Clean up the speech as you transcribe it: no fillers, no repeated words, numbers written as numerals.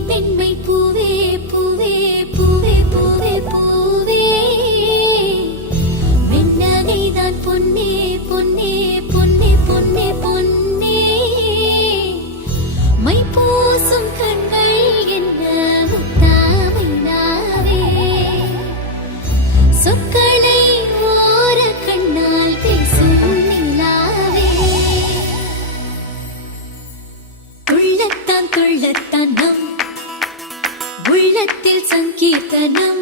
பெண்மை பூவே பூவே பூவே பூவே பூவே வெண்ணகைதான் பொன்னே பொன்னே பொன்னே பொன்னே பொன்னே மை பூசும் கண்கள் என்ன முத்தாமை நாவே சொற்களை ஓர கண்ணால் பேசும் நிலாவே துள்ளத்தான் துள்ளத்தான் நம் உள்ளத்தில் சங்கீர்த்தனம்